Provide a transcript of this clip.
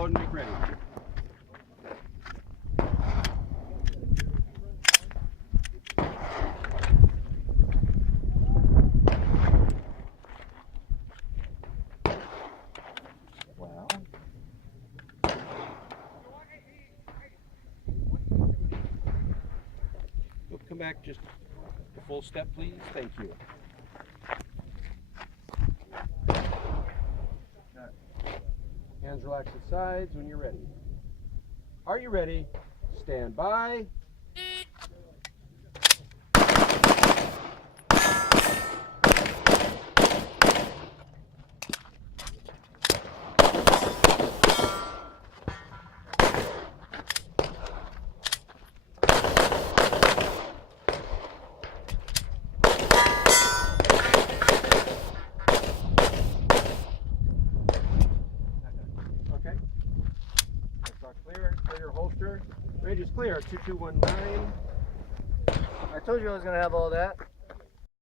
load and make ready. Well. Come back just a full step, please. Thank you. Hands relax to the sides when you're ready. Are you ready? Stand by. Clear, clear your holster. Range is clear, 2219. I told you I was going to have all that.